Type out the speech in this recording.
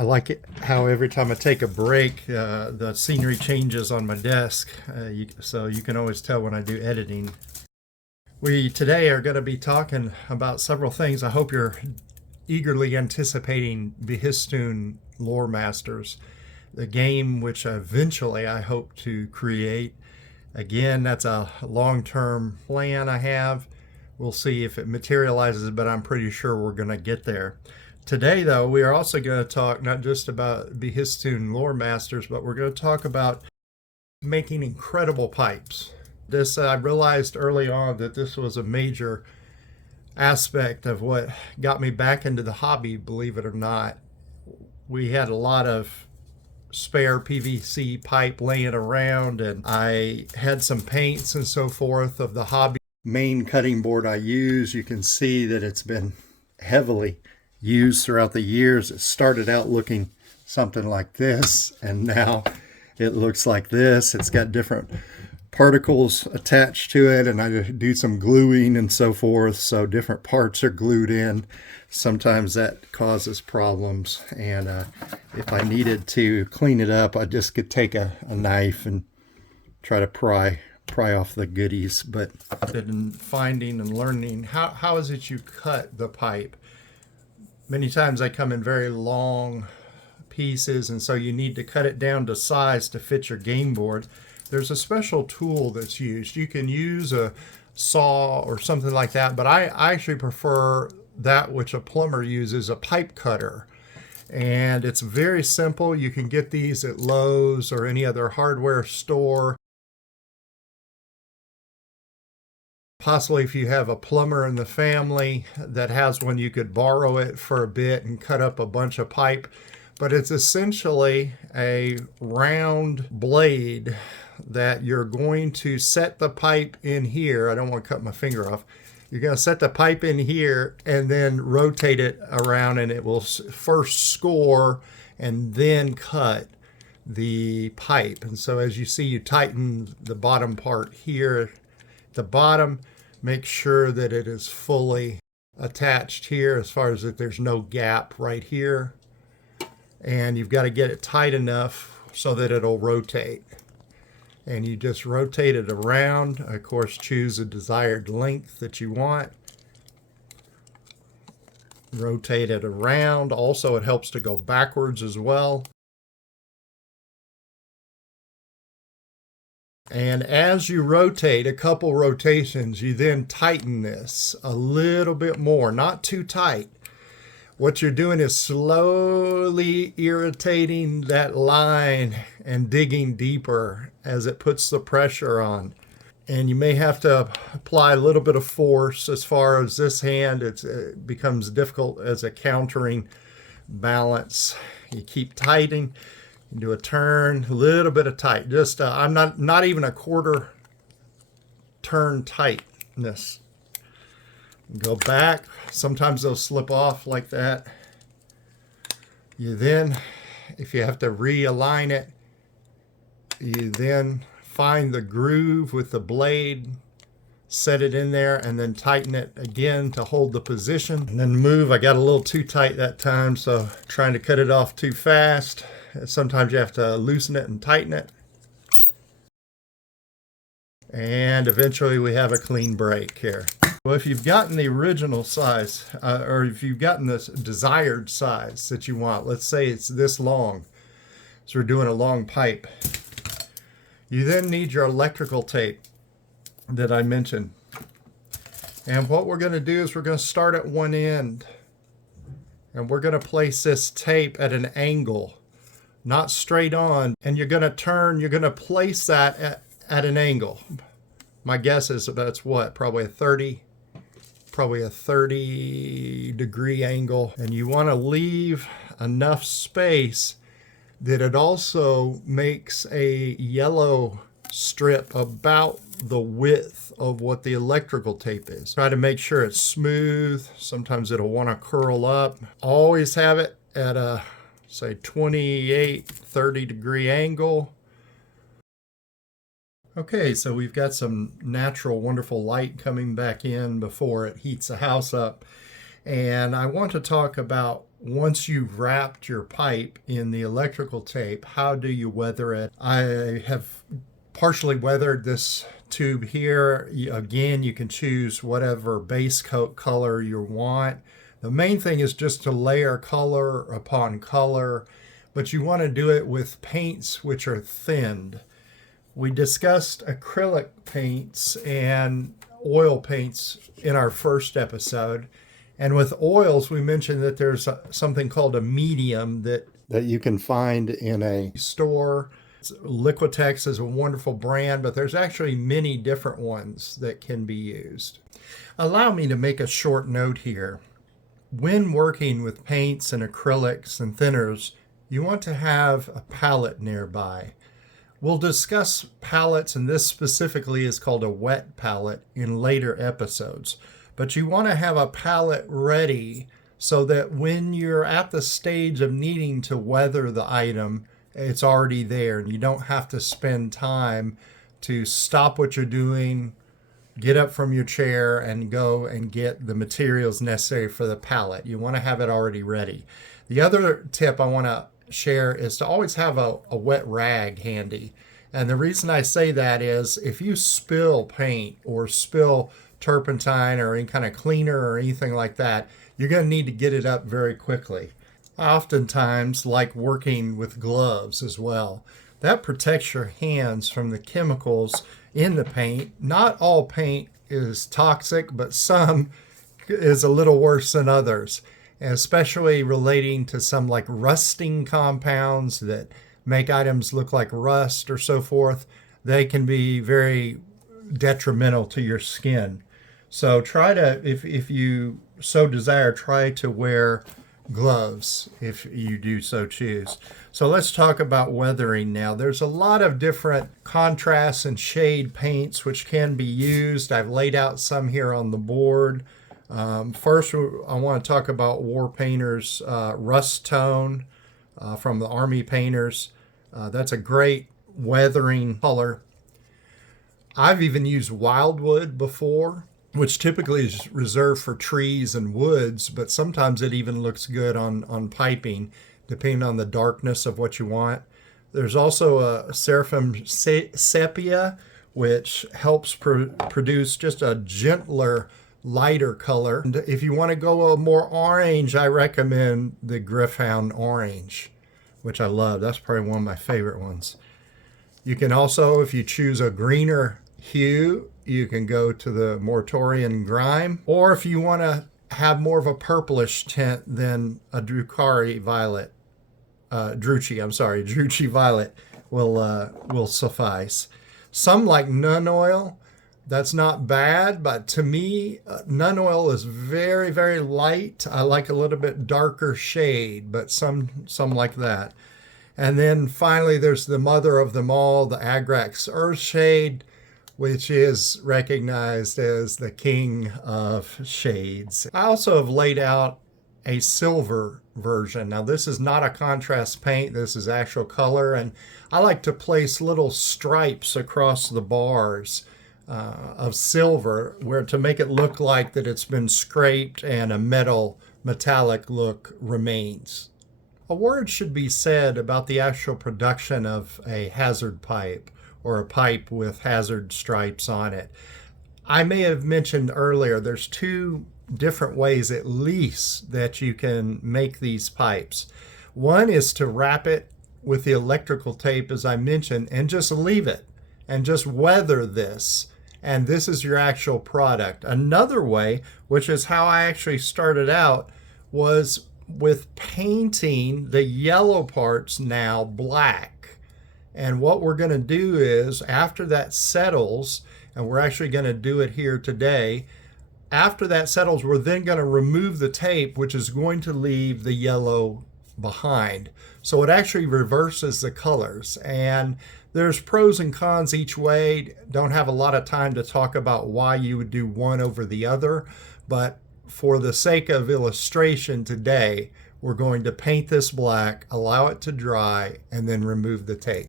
I like it how every time I take a break, the scenery changes on my desk, so you can always tell when I do editing. We today are going to be talking about several things. I hope you're eagerly anticipating Behistun Lore Masters, the game which eventually I hope to create. Again, that's a long-term plan I have. We'll see if it materializes, but I'm pretty sure we're going to get there. Today, though, we are also going to talk not just about Behistun Lore Masters, but we're going to talk about making incredible pipes. I realized early on that this was a major aspect of what got me back into the hobby, believe it or not. We had a lot of spare PVC pipe laying around, and I had some paints and so forth of the hobby main cutting board I use. You can see that it's been heavily used throughout the years. It started out looking something like this, and now it looks like this. It's got different particles attached to it, and I do some gluing and so forth, so different parts are glued in. Sometimes that causes problems, and if I needed to clean it up, I just could take a knife and try to pry off the goodies. But in finding and learning how is it you cut the pipe, many times they come in very long pieces, and so you need to cut it down to size to fit your game board. There's a special tool that's used. You can use a saw or something like that, but I actually prefer that which a plumber uses, a pipe cutter. And it's very simple. You can get these at Lowe's or any other hardware store. Possibly if you have a plumber in the family that has one, you could borrow it for a bit and cut up a bunch of pipe. But it's essentially a round blade that you're going to set the pipe in here. I don't want to cut my finger off. You're going to set the pipe in here and then rotate it around, and it will first score and then cut the pipe. And so as you see, you tighten the bottom part here. The bottom, make sure that it is fully attached here as far as that there's no gap right here. And you've got to get it tight enough so that it'll rotate. And you just rotate it around. Of course, choose a desired length that you want. Rotate it around. Also, it helps to go backwards as well. And as you rotate a couple rotations, you then tighten this a little bit more, not too tight. What you're doing is slowly irritating that line and digging deeper as it puts the pressure on. And you may have to apply a little bit of force. As far as this hand, it becomes difficult as a countering balance. You keep tightening. Do a turn, a little bit of tight. Just I'm not even a quarter turn tightness. Go back. Sometimes they'll slip off like that. You then, if you have to realign it, you then find the groove with the blade, set it in there, and then tighten it again to hold the position. And then move. I got a little too tight that time, so trying to cut it off too fast. Sometimes you have to loosen it and tighten it. And eventually we have a clean break here. Well, if you've gotten the original size, or if you've gotten this desired size that you want, let's say it's this long, so we're doing a long pipe, you then need your electrical tape that I mentioned. And what we're going to do is we're going to start at one end, and we're going to place this tape at an angle, not straight on, and you're going to turn, you're going to place that at an angle. My guess is that's what, probably a 30 degree angle. And you want to leave enough space that it also makes a yellow strip about the width of what the electrical tape is. Try to make sure it's smooth. Sometimes it'll want to curl up. Always have it at a, say, 28, 30 degree angle. Okay, so we've got some natural, wonderful light coming back in before it heats the house up. And I want to talk about once you've wrapped your pipe in the electrical tape, how do you weather it? I have partially weathered this tube here. Again, you can choose whatever base coat color you want. The main thing is just to layer color upon color, but you want to do it with paints which are thinned. We discussed acrylic paints and oil paints in our first episode. And with oils, we mentioned that there's something called a medium that you can find in a store. Liquitex is a wonderful brand, but there's actually many different ones that can be used. Allow me to make a short note here. When working with paints and acrylics and thinners, you want to have a palette nearby. We'll discuss palettes, and this specifically is called a wet palette, in later episodes. But you want to have a palette ready so that when you're at the stage of needing to weather the item, it's already there and you don't have to spend time to stop what you're doing, get up from your chair, and go and get the materials necessary for the palette. You want to have it already ready. The other tip I want to share is to always have a wet rag handy. And the reason I say that is if you spill paint or spill turpentine or any kind of cleaner or anything like that, you're going to need to get it up very quickly. I oftentimes like working with gloves as well. That protects your hands from the chemicals in the paint. Not all paint is toxic, but some is a little worse than others, especially relating to some like rusting compounds that make items look like rust or so forth. They can be very detrimental to your skin. So try to, if you so desire, try to wear gloves if you do so choose. So let's talk about weathering now. There's a lot of different contrast and shade paints which can be used. I've laid out some here on the board. First, I want to talk about War Painter's Rust Tone from the Army Painters. That's a great weathering color. I've even used Wildwood before, which typically is reserved for trees and woods, but sometimes it even looks good on piping, depending on the darkness of what you want. There's also a Seraphim Sepia, which helps produce just a gentler, lighter color. And if you want to go a more orange, I recommend the Gryph-hound Orange, which I love. That's probably one of my favorite ones. You can also, if you choose a greener hue, you can go to the Mortorian Grime, or if you want to have more of a purplish tint, then a Druchii Violet will suffice. Some like Nun Oil. That's not bad, but to me, Nun Oil is very, very light. I like a little bit darker shade, but some like that. And then finally, there's the mother of them all, the Agrax Earthshade, which is recognized as the king of shades. I also have laid out a silver version. Now, this is not a contrast paint. This is actual color, and I like to place little stripes across the bars of silver where to make it look like that it's been scraped and a metallic look remains. A word should be said about the actual production of a hazard pipe or a pipe with hazard stripes on it. I may have mentioned earlier, there's two different ways at least that you can make these pipes. One is to wrap it with the electrical tape, as I mentioned, and just leave it and just weather this. And this is your actual product. Another way, which is how I actually started out, was with painting the yellow parts now black. And what we're going to do is, after that settles, and we're actually going to do it here today, after that settles, we're then going to remove the tape, which is going to leave the yellow behind. So it actually reverses the colors. And there's pros and cons each way. Don't have a lot of time to talk about why you would do one over the other, but for the sake of illustration today, we're going to paint this black, allow it to dry, and then remove the tape.